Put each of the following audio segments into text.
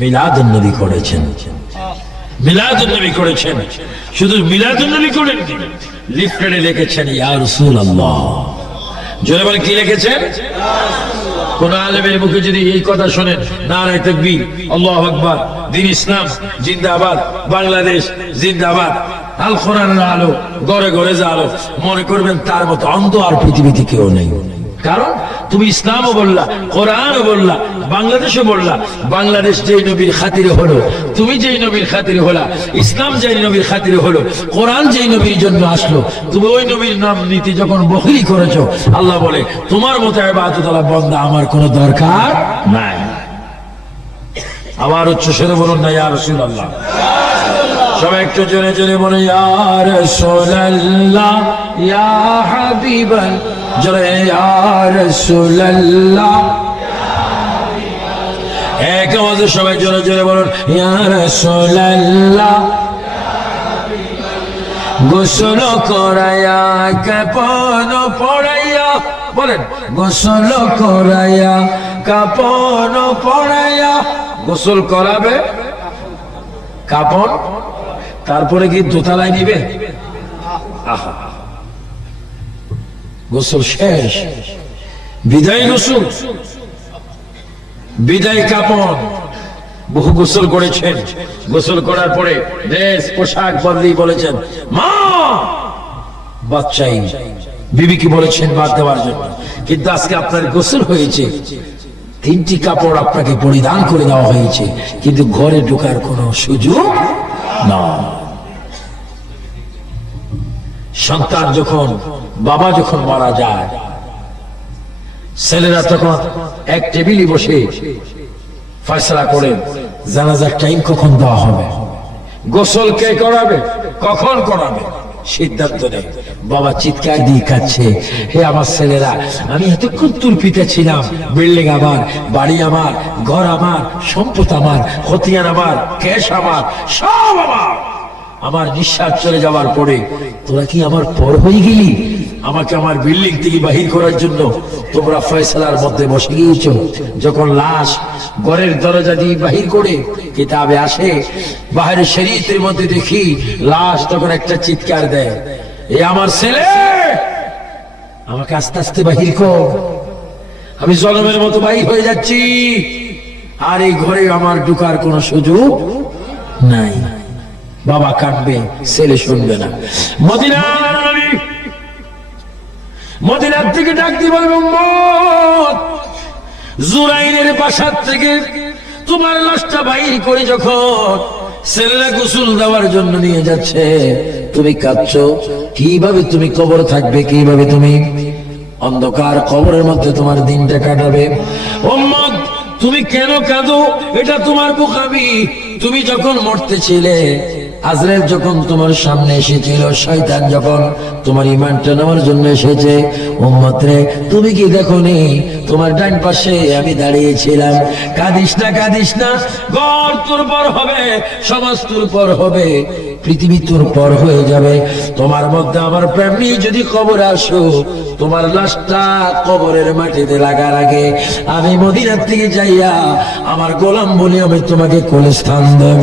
মিলাদুন নবী করেছেন, মিলাদুন নবী করেছেন। শুধু মিলাদুন নবী করেন, লিফলেটে লিখেছেন ইয়া রাসূলুল্লাহ। জোরে বলেন কি লিখেছেন? কোন আলেমের মুখে যদি এই কথা শোনেন, নারায়ে তাকবীর, আল্লাহু আকবার, দ্বীন ইসলাম জিন্দাবাদ, বাংলাদেশ জিন্দাবাদ, আল কোরআনের আলো ঘরে ঘরে আলো, মনে করবেন তার মতো অন্ধ আর পৃথিবীতে কেউ নেই। কারণ তুমি ইসলামও বললা, কোরআনও বললা, বাংলাদেশও বললা। বাংলাদেশ যেই নবীর খাতিরে হলো, তুমি যেই নবীর খাতিরে হলা, ইসলাম যেই নবীর খাতিরে হলো, কোরআন যেই নবীর জন্য আসলো, তুমি ওই নবীর নাম নিতে যখন বখিলি করেছো, আল্লাহ বলে তোমার মতো ইবাদতওয়ালা বান্দা আমার কোনো দরকার নাই। আবার উচ্চ স্বরে বলুন না ইয়া রাসূলুল্লাহ। সবাই একটু জোরে জোরে বলে ইয়া রাসূলুল্লাহ, ইয়া হাবিবাল, জোরে ইয়া রাসূলুল্লাহ। এক আওয়াজে সবাই জোরে জোরে বলুন ইয়া রাসূলুল্লাহ। গোসল করায়া কাপন পড়াইয়া, বলেন গোসল করায়া কাপন পড়াইয়া। গোসল করাবে, কাপন, তারপরে কি দোতলায় নিবে? আহা, গোসল শেষ, বিদায় গোসল, বিদায় কাপন। বহু গোসল করেছেন, গোসল করার পরে ড্রেস পোশাক বদলি বলেছেন মা বাচ্চাই, বিবি কি বলেছেন বাদ দেওয়ার জন্য। কিন্তু আজকে আপনার গোসল হয়েছে, তিনটি কাপড় আপনাকে পরিধান করে দেওয়া হয়েছে, কিন্তু ঘরে ঢোকার কোনো সুযোগ না। সন্তান যখন, বাবা যখন মারা যায়, ছেলেরা তখন এক টেবিলে বসে ফয়সালা করে জানাজার টাইম কখন দেওয়া হবে, গোসল কে করাবে, কখন করাবে, সিদ্ধান্ত নেই। বাবা চিৎকার দিয়ে কাঁদছে, হে আমার ছেলেরা, আমি এতক্ষণ তোর পিতা ছিলাম, বিল্ডিং আমার, বাড়ি আমার, ঘর আমার, সম্পদ আমার, খতিয়ান আমার, ক্যাশ আমার, সব আমার। আমার নিঃশ্বাস চলে যাওয়ার পরে তোরা কি আমার পর হয়ে গেলি? আমাকে আমার বিল্ডিং থেকে বাহির করার জন্য তোমরা ফয়সালার মধ্যে বসে গিয়েছ। যখন লাশ ঘরের দরজা দিয়ে বাহির করে কিতাবে আসে, বাহিরে শরীয়তের মধ্যে দেখি লাশ তখন একটা চিৎকার দেয়, এ আমার ছেলে, আমাকে আস্তে আস্তে বাহির কর, আমি জলমের মতো বাহির হয়ে যাচ্ছি, আর এই ঘরে আমার ঢুকার কোনো সুযোগ নাই। বাবা কাঁদবে, ছেলে শুনবে না। মদিনার থেকে ডাক দিয়ে বলবে উম্মত, জুরাইরের বাসার থেকে তোমার লাশটা বাইর করে যখন ছেলেরা গোসল দেওয়ার জন্য নিয়ে যাচ্ছে, তুমি কাঁদছো। কিভাবে তুমি কবর থাকবে, কিভাবে তুমি অন্ধকার কবরের মধ্যে তোমার দিনটা কাটাবে? উম্মত, তুমি কেন কাঁদো? এটা তোমার বোকামি। তুমি যখন মরতেছিলে, আজরাইল যখন তোমার সামনে এসেছিল, শয়তান যখন তোমার ঈমানটা নেওয়ার জন্য এসেছে, উম্মত রে, তুমি কি দেখোনি তোমার ডান পাশে আমি দাঁড়িয়েছিলাম? কাঁদিস না, কাঁদিস না, ঘর তোর পর হবে, সমাজ তোর পর হবে, পৃথিবী তোর পর হয়ে যাবে। তোমার মধ্যে আমার প্রেম নিয়ে যদি কবরে আসো, তোমার লাশটা কবরের মাটিতে লাগার আগে আমি মদিনার থেকে যাইয়া আমার গোলাম বলে আমি তোমাকে কোলে স্থান দেব।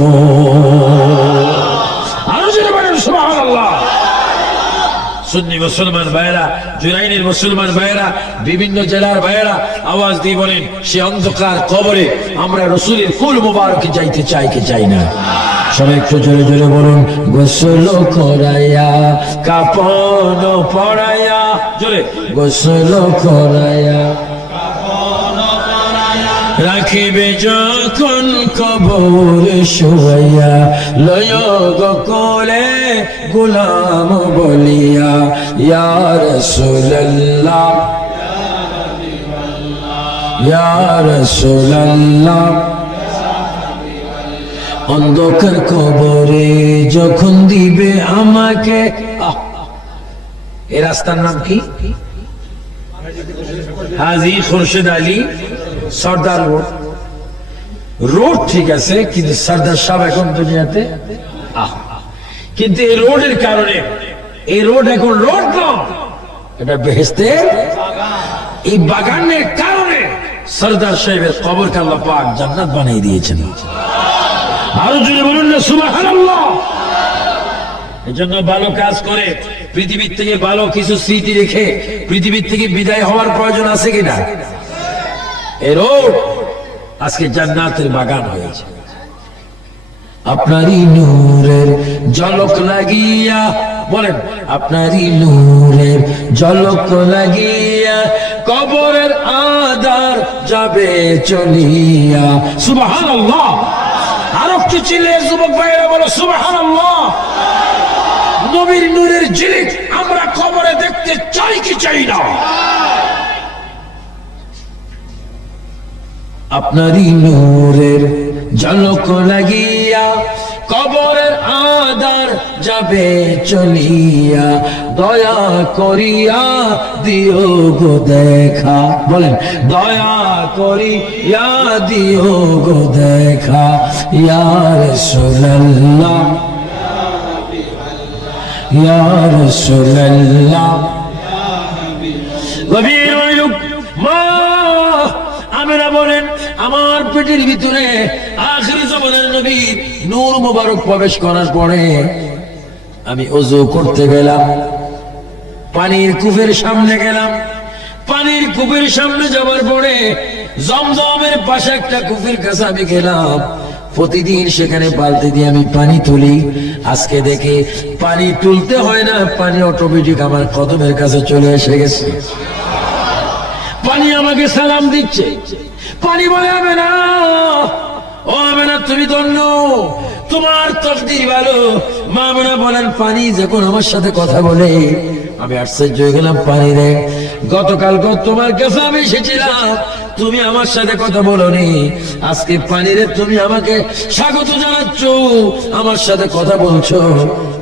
সুন্নি মুসলমান ভাইয়েরা, জুরাইনের মুসলমান ভাইয়েরা, বিভিন্ন জেলার ভাইয়েরা আওয়াজ দিয়ে বলেন, সে অন্ধকার কবরে আমরা রাসূলের কুল মুবারকে যাইতে চাই কি চাই না? সবাই একটু জোরে জোরে বলুন, গোসল করাইয়া কাপন পরাইয়া, জোরে, গোসল করাইয়া রাখিবে যখন কবর শুয়াইয়া, লয় গো কোলে গোলাম বলিয়া, ইয়া রাসূলুল্লাহ, ইয়া রাসূলুল্লাহ। অন্ধকার কবরে যখন দিবে আমাকে, এই রাস্তার নাম কি? হাজী খুরশেদ আলী সর্দার রোড। রোড ঠিক আছে, কিন্তু সর্দার সাহেব এখন দুনিয়াতে। কিন্তু এই রোডের কারণে, এই রোড এখন রোড নয়, এটা বেহেশতের এই বাগানের কারণে সরদার সাহেবের কবরকে আল্লাহ পাক জান্নাত বানিয়ে দিয়েছেন। আরো জোরে বলুন না সুবহানাল্লাহ। এজন্য ভালো কাজ করে পৃথিবীর থেকে ভালো কিছু স্মৃতি রেখে পৃথিবীর থেকে বিদায় হওয়ার প্রয়োজন আছে কিনা? এরও আজকে জান্নাতের বাগান হয়েছে। আপনারই নূরের ঝলক লাগিয়া, বলেন, আপনারই নূরের ঝলক লাগিয়া কবরের আধার যাবে চলিয়া। সুবহানাল্লাহ। আর একটু চিল্লে যুবক ভাইরা বলো সুবহানাল্লাহ। নবীর নূরের ঝিলিক আমরা কবরে দেখতে চাই কি চাই না? আপনারই নূরের ঝলক লাগিয়া কবরের আধার যাবে চলিয়া দয়া করিয়া দিও গো দেখা। বলেন, দয়া করিয়া দিও গো দেখা। ইয়া রাসূলুল্লাহ, ইয়া রাসূলুল্লাহ। গভীর মনোযোগ। মা আমেনা বলেন, আমার পেটের ভিতরে আখিরি জামানার নবী নূর মুবারক প্রবেশ করার পরে আমি ওযু করতে গেলাম, পানির কূপের সামনে গেলাম। পানির কূপের সামনে যাওয়ার পরে জমজমের পাশে একটা কূপের কাছে আমি গেলাম। প্রতিদিন সেখানে বালতি দিয়ে আমি পানি তুলি। আজকে দেখে পানি তুলতে হয় না, পানি অটোমেটিক আমার কদমের কাছে চলে এসে গেছে। পানি আমাকে সালাম দিচ্ছে। পানি বলে, আমেনা, ও আমেনা, তুমি ধন্য, তোমার তকদির ভালো। মা আমেনা বলেন, পানি যখন আমার সাথে কথা বলে আমি আশ্চর্য হয়ে গেলাম। পানি রে, গতকাল তোমার কাছে আমি এসেছিলাম, তুমি আমার সাথে কথা বলোনি। আজকে পানি রে, তুমি আমাকে স্বাগত জানাচ্ছ, আমার সাথে কথা বলছো।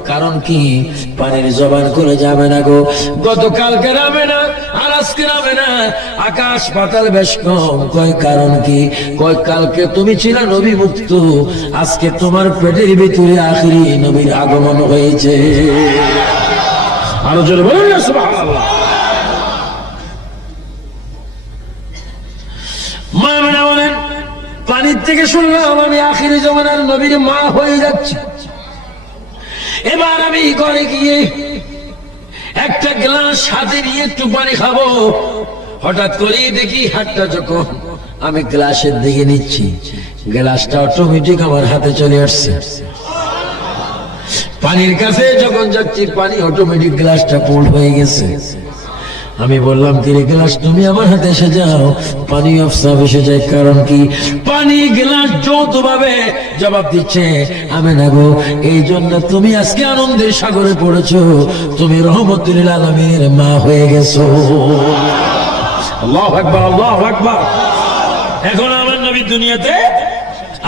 কারণ কি? পানির জবান করে যাবে না গো। গতকালকে নামে না আর আজকে নামে না, আকাশ পাতাল বেশ কম। কয় কারণ কি? কয় কালকে তুমি ছিলা নবী মুক্ত, আজকে তোমার পেটের ভিতরে আখিরি নবীর আগমন হয়েছে। আরো জোরে বলুন না সুবহানাল্লাহ। মা আমেনা বলেন, পানির থেকে শুনলাম আমি আখিরি জামানার নবীর মা হয়ে যাচ্ছি। এবার আমি ঘরে গিয়ে একটা গ্লাস হাতে নিয়ে একটু পানি খাবো। হঠাৎ করে দেখি হাতটা যখন আমি গ্লাসের দিকে নিচ্ছি, গ্লাসটা অটোমেটিক আমার হাতে চলে আসছে। পানির কাছে যখন যাচ্ছি, পানি অটোমেটিক গ্লাসটা ফুল হয়ে গেছে। আমি বললাম, কিরে গ্লাস, তুমি আমার হাতে এসে যাও। পানি অফসাব এসে যায়। কারণ কি? পানি গ্লাস যৌথভাবে জবাব দিচ্ছে, আমেনা গো, এই জন্য তুমি আজকে আনন্দের সাগরে পড়েছো, তুমি রহমতুল আলামিনের মা হয়ে গেছো। আল্লাহু আকবার, আল্লাহু আকবার। এখন আমার নবী দুনিয়াতে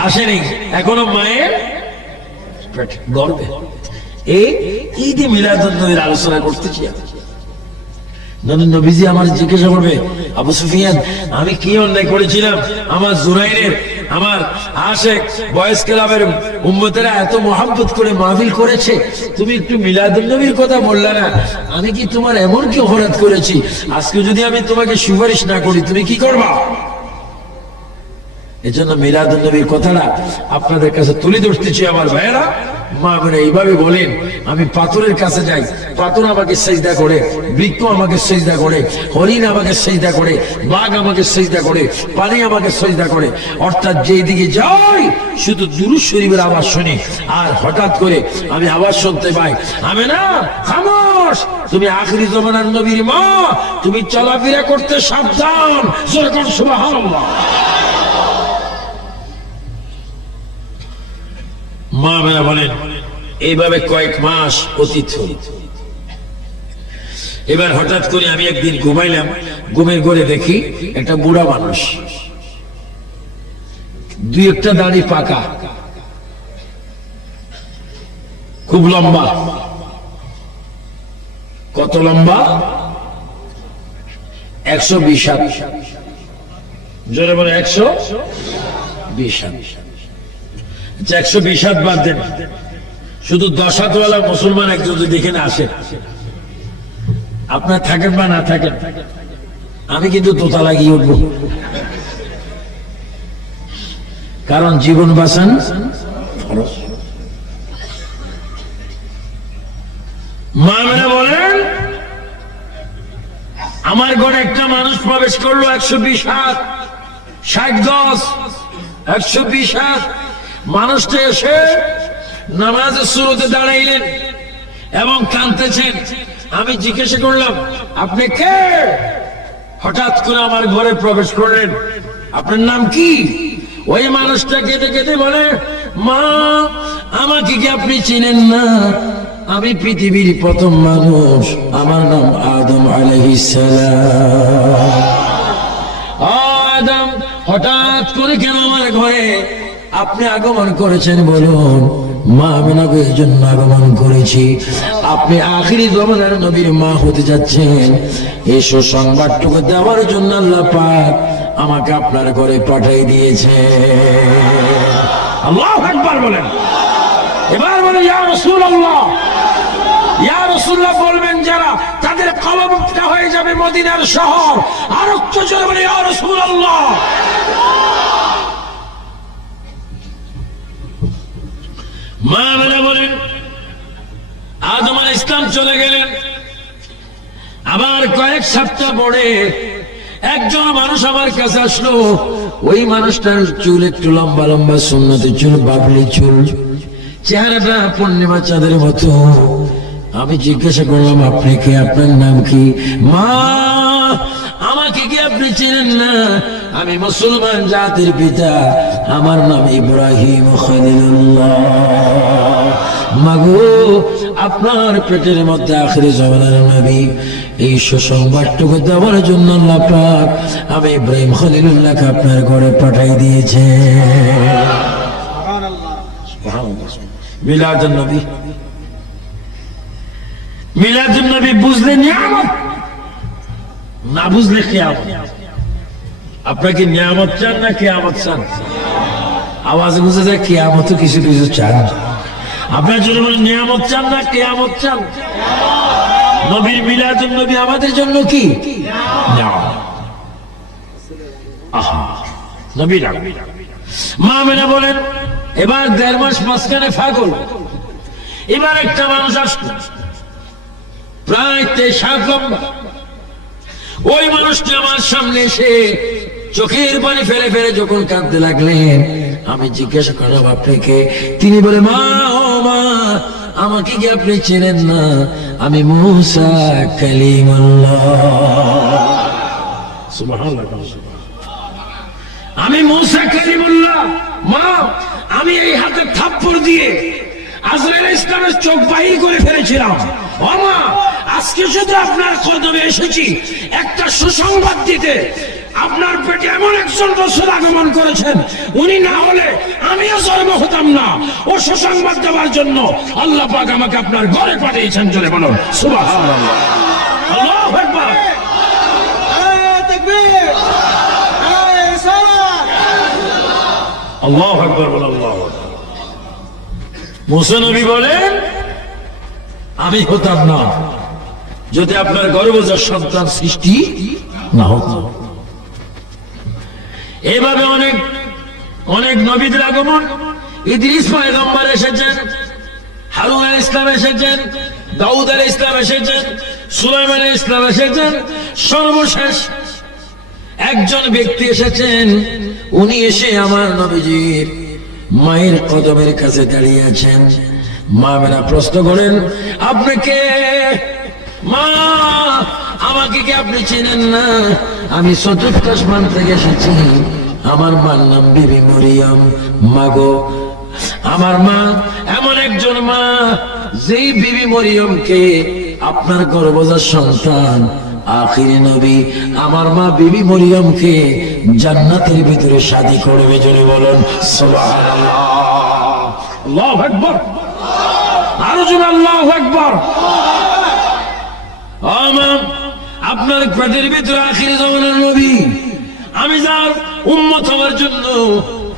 আসেনি, এখনো মায়ের গর্বে। এই ঈদে মিলাদুন নবীর আলোচনা করতেছি। নবীজি আমার জিজ্ঞাসা করবে, আবু সুফিয়ান, আমি কি অন্যায় করেছিলাম? আমার জুরাইনের, আমার আশেক বয়েস ক্লাবের উম্মতেরা এত মহাব্বত করে মাহফিল করেছে, তুমি একটু মিলাদুন নবীর কথা বললা না। আমি কি তোমার এমন কি অপরাধ করেছি? আজকে যদি আমি তোমাকে সুপারিশ না করি, তুমি কি করবা? এজন্য মিলাদুন নবীর কথাটা আপনাদের কাছে তুলে ধরতেছি আমার ভাইয়েরা। মা বোনেরা এইভাবে বলেন, আমি পাথরের কাছে যাই, পাথর আমাকে সিজদা করে, বৃক্ষ আমাকে সিজদা করে, হরিণ আমাকে সিজদা করে, বাঘ আমাকে সিজদা করে, পানি আমাকে সিজদা করে। অর্থাৎ যেই দিকে যাই শুধু দুরূদ শরীফের আওয়াজ শুনি। আর হঠাৎ করে আমি আওয়াজ শুনতে পাই, আমেনা খামোশ, তুমি আখিরি জামানার নবীর মা, তুমি চলাফেরা করতে সাবধান। যেরকম সুবহানাল্লাহ। মা আমেনা বলেন, এইভাবে কয়েক মাস অতীত হল। এবার হঠাৎ করে আমি একদিন ঘুমাইলাম, ঘুমের ঘরে দেখি একটা বুড়া মানুষ, দুই একটা দাড়ি পাকা, খুব লম্বা। কত লম্বা? 120 হাত। জোরে বলে 120 হাত। 120 হাত বাদ দেন, শুধু 10 হাতওয়ালা মুসলমান একজন যদি এখানে আসে, আপনার থাকেন বা না থাকেন, আমি কিন্তু তোতা লাগিয়ে উঠবো। কারণ জীবন বাঁচান ফরজ। মা মেনে বলেন, আমার ঘরে একটা মানুষ প্রবেশ করলো 120 হাত 60 গজ 120 হাত। মানুষটা এসে নামাজের শুরুতে দাঁড়াইলেন এবং কাঁদতেছেন। আমি জিজ্ঞাসা করলাম, আপনি কে? হঠাৎ করে আমার ঘরে প্রবেশ করলেন, আপনার নাম কি? ওই মানুষটা কেঁদে কেঁদে বলে, মা আমাকে কি আপনি চিনেন না? আমি পৃথিবীর প্রথম মানুষ, আমার নাম আদম আলাইহিস সালাম। আদম, হঠাৎ করে কেন আমার ঘরে আপনি আগমন করেছেন বলুন? মা আমিনাকে এই জন্য আগমন করেছি, আপনি আখিরি জমানার নবীর মা হতে যাচ্ছেন, এই সুসংবাদটুকু দেওয়ার জন্য আল্লাহ পাক আমাকে আপনার ঘরে পাঠিয়ে দিয়েছে। আল্লাহু আকবার বলেন। এবার বলেন, ইয়া রাসূলুল্লাহ, ইয়া রাসূলুল্লাহ বলবেন যারা, তাদের কলবটা হয়ে যাবে মদিনার শহর। আর একটু জোরে বলেন, ইয়া রাসূলুল্লাহ। মা মেনা বলেন, আদম আলাইহিস সালাম চলে গেলেন। আবার কয়েক সপ্তাহ পরে একজন মানুষ আমার কাছে আসলো। ওই মানুষটার চুল একটু লম্বা লম্বা সুন্নতের চুল, বাবলি চুল, চেহারাটা পূর্ণিমা চাঁদের মতো। আমি জিজ্ঞাসা করলাম, আপনি কে? আপনার নাম কি? মা আমাকে কি আপনি চেনেন না? আমি মুসলমান জাতির পিতা, আমার নাম ইব্রাহিম খলিলুল্লাহ। মাগো, আপনার পেটের মধ্যে আখিরি জামানার নবী, এই সুসংবাদটুকু দেওয়ার জন্য আল্লাহ পাক আমি ইব্রাহিম খলিলুল্লাহকে আপনার ঘরে পাঠিয়ে দিয়েছে। মিলাদুন নবী, মিলাদুন নবী বুঝলে নিয়ামত, না বুঝলে কিয়ামত। আপনাকে নিয়ামত চান না কিয়ামত চান? আওয়াজ বুঝে যায় কিয়ামত কিছু কিছু চান। আপনার জন্য বলেন, নিয়ামত চান না কিয়ামত চান? নবীর মিলাদুন নবী আমাদের জন্য কি? নবীর। মা মেনা বলেন, এবার 1.5 মাস মাঝখানে ফাগল। এবার একটা মানুষ আসলো, প্রায় 23 হাত লম্বা। ওই মানুষটি আমার সামনে এসে চোখের পানি ফেলে ফেলে যখন কাঁদতে লাগলেন, আমি জিজ্ঞাসা করলাম, আপনি কে? তিনি বলে, মা ও মা, আমাকে কি আপনি চেনেন না? আমি মূসা কালিমুল্লাহ। সুবহানাল্লাহ। আমি মূসা কালিমুল্লাহ। মা, আমি এই হাতে থাপ্পড় দিয়ে আজরাইল ইসলামের চোখ বাহির করে ফেলেছিলাম। ও মা, আজকে শুধু আপনার কদমে এসেছি একটা সুসংবাদ দিতে। আপনার পেটে এমন একজন রাসূল আগমন করেছেন, উনি না হলে আমিও জন্ম হতাম না। ও সুসংবাদ দেওয়ার জন্য আল্লাহ পাক আমাকে আপনার ঘরে পাঠিয়েছেন। চলে বলুন সুবহানাল্লাহ। আল্লাহু আকবার। তাকবীর। আল্লাহু আকবার। আল্লাহু আকবার। মুসা নবী বলেন, আমি হতাম না যদি আপনার গর্ভজাত সন্তান সৃষ্টি না হতো। এভাবে অনেক অনেক নবীদের আগমন। ইদ্রিস পয়গম্বর এসেছেন, হারুন আলাইহিস সালাম এসেছেন, দাউদ আলাইহিস সালাম এসেছেন, সুলাইমান আলাইহিস সালাম এসেছেন। সর্বশেষ একজন ব্যক্তি এসেছেন, উনি এসে আমার নবীজির মায়ের কদমের কাছে দাঁড়িয়ে আছেন। মা মেনা প্রশ্ন করেন, আপনি কে? মা, আমাকে কি আপনি চেনেন না? আমি চতুর্থ আসমান থেকে এসেছি, আমার মার নাম বিবি মরিয়ম। মাগো, আমার মা এমন একজন মা, যেই বিবি মরিয়মকে আপনার গর্ভজাত সন্তান আখিরি নবী আমার মা বিবি মরিয়মকে জান্নাতের ভিতরে শাদী করবে। জোরে বলুন সুবহানাল্লাহ। আল্লাহু আকবার। আরো জোরে আল্লাহু আকবার। আপনার পেটের ভিতরে আখিরি জামানার নবী, আমি যার উম্মত হওয়ার জন্য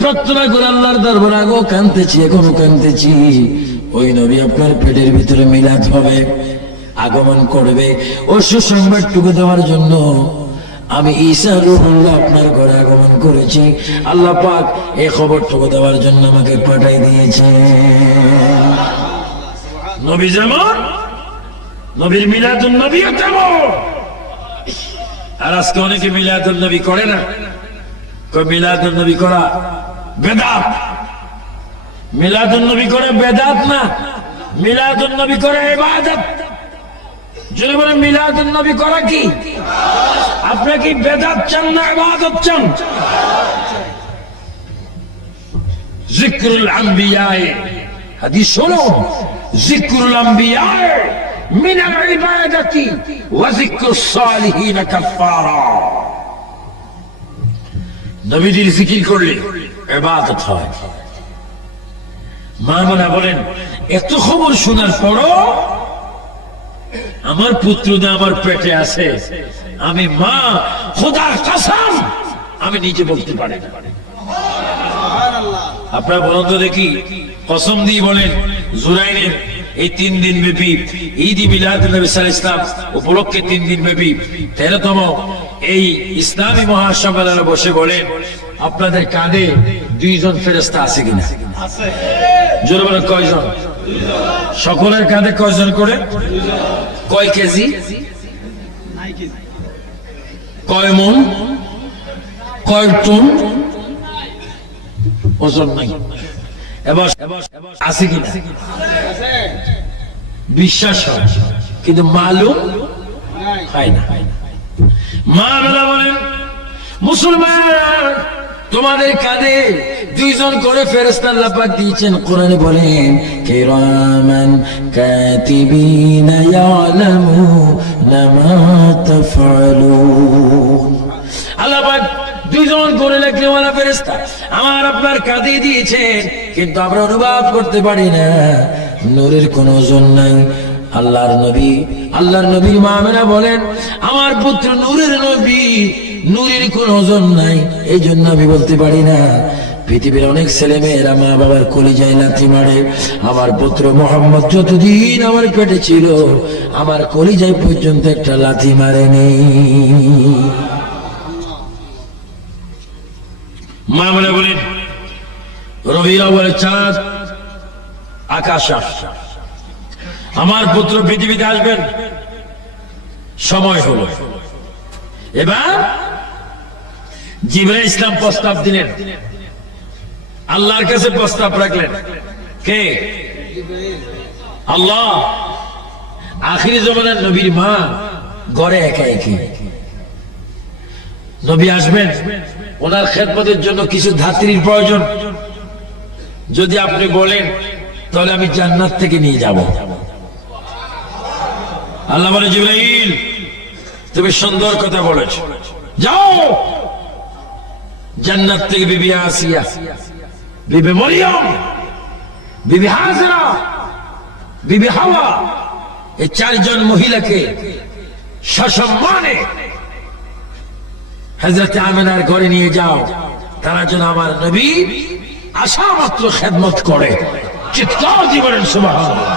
প্রার্থনা করে আল্লাহর দরবারে আগেও কাঁদতেছি, এখনো কাঁদতেছি। ওই নবী আপনার পেটের ভিতরে মিলাদ হবে, আগমন করবে। ও সুসংবাদটুকু দেওয়ার জন্য আমি ঈসা রূহুল্লাহ আপনার ঘরে আগমন করেছি, আল্লাহ পাক এই খবরটুকু দেওয়ার জন্য আমাকে পাঠাই দিয়েছে। নবী যেমন, নবীর মিলাদুন নবীও তেমন। আর আজকে অনেকে মিলাদুন নবী করে না, মিলাদুন নবী করা বেদাত। মিলাদুন নবী করে বেদাত না, মিলাদুন নবী করে ইবাদত। যদি বলেন মিলাদুন নবী করা কি, আপনি কি বেদাত চান না ইবাদত চান? যিকরুল আম্বিয়া, হাদিস শোনো, যিকরুল আম্বিয়া মিনাল ইবাদাতি ওয়া যিকরুস সালিহিন কাফারা। নবীদের জিকির করলে ইবাদত হয়। মা বোনা বলেন, এত খবর শোনার পরও আমার পুত্রদা আমার পেটে আছে, আমি মা খোদার কসম আমি নিজে বলতে পারি না। আপনারা বলুন তো দেখি, কসম দিয়ে বলেন, জুরাইনের এই 3 দিন ব্যাপী ঈদ মিলাদুন নবী সাল্লাল্লাহু আলাইহি ওয়াসাল্লাম উপলক্ষে 3 দিন ব্যাপী 13তম এই ইসলামী মহাসম্মেলনে বসে বলেন, আপনাদের কাঁধে 2 জন ফেরেশতা আছে কিনা? আছে। জোরে বলেন কয়জন? 2 জন। সকলের কাঁধে কয়জন করে? 2 জন। কয় কেজি? কয় মন? কয় টন? ওজন নাই। এবার আছে কিনা? বিশ্বাস হয় কিন্তু মালুম হয় না। মা বাবা বলেন, মুসলমান তোমাদের কাঁধে 2 জন করে ফেরেশতা আল্লাহ পাক দিয়েছেন। কোরআনে বলেন, কিরামান কাতিবিনা ইয়ালামুনা মা তাফআলুন। আল্লাহ পাক 2 জন করে লেখনেওয়ালা ফেরেশতা আমার আপনার কাঁধে দিয়েছেন, কিন্তু আমরা অনুভব করতে পারি না। নূরের কোনো ওজন নাই। আল্লাহর নবীর মা আমেনা বলেন, আমার পুত্র নূরের নবী, নূরের কোনো ওজন নাই, এই জন্য আমি বলতে পারি না। পৃথিবীর অনেক ছেলে মেয়েরা মা বাবার কলিজায় লাথি মারে, আমার পুত্র মুহাম্মদ যতদিন আমার পেটে ছিল আমার কলিজায় পর্যন্ত একটা লাথি মারেনি। মা বলে বলেন, রবিউল আউয়ালের চাঁদ আকাশ, আমার পুত্র পৃথিবীতে আসবেন, সময় হলো। এবার জিবরাইল ইসলাম প্রস্তাব দিলেন, আল্লাহর কাছে প্রস্তাব রাখলেন। কে? আল্লাহ। আখিরি জমানার নবীর মা ঘরে একা একি, নবী আসবেন, ওনার খেদমতের জন্য কিছু ধাত্রীর প্রয়োজন। যদি আপনি বলেন তাহলে আমি জান্নাত থেকে নিয়ে যাব। আল্লাহ বলে, জিবরাইল তুমি সুন্দর কথা বলেছ, যাও জান্নাত থেকে বিবি আসিয়া, বিবি মরিয়ম, বিবি হাজরা, বিবি হাওয়া, এই 4 জন মহিলাকে সসম্মানে হযরত আমিনার ঘরে নিয়ে যাও। তারা যেন আমার নবী আসা মাত্র খেদমত করে। চিৎকার দিয়ে বলেন সুবহানাল্লাহ।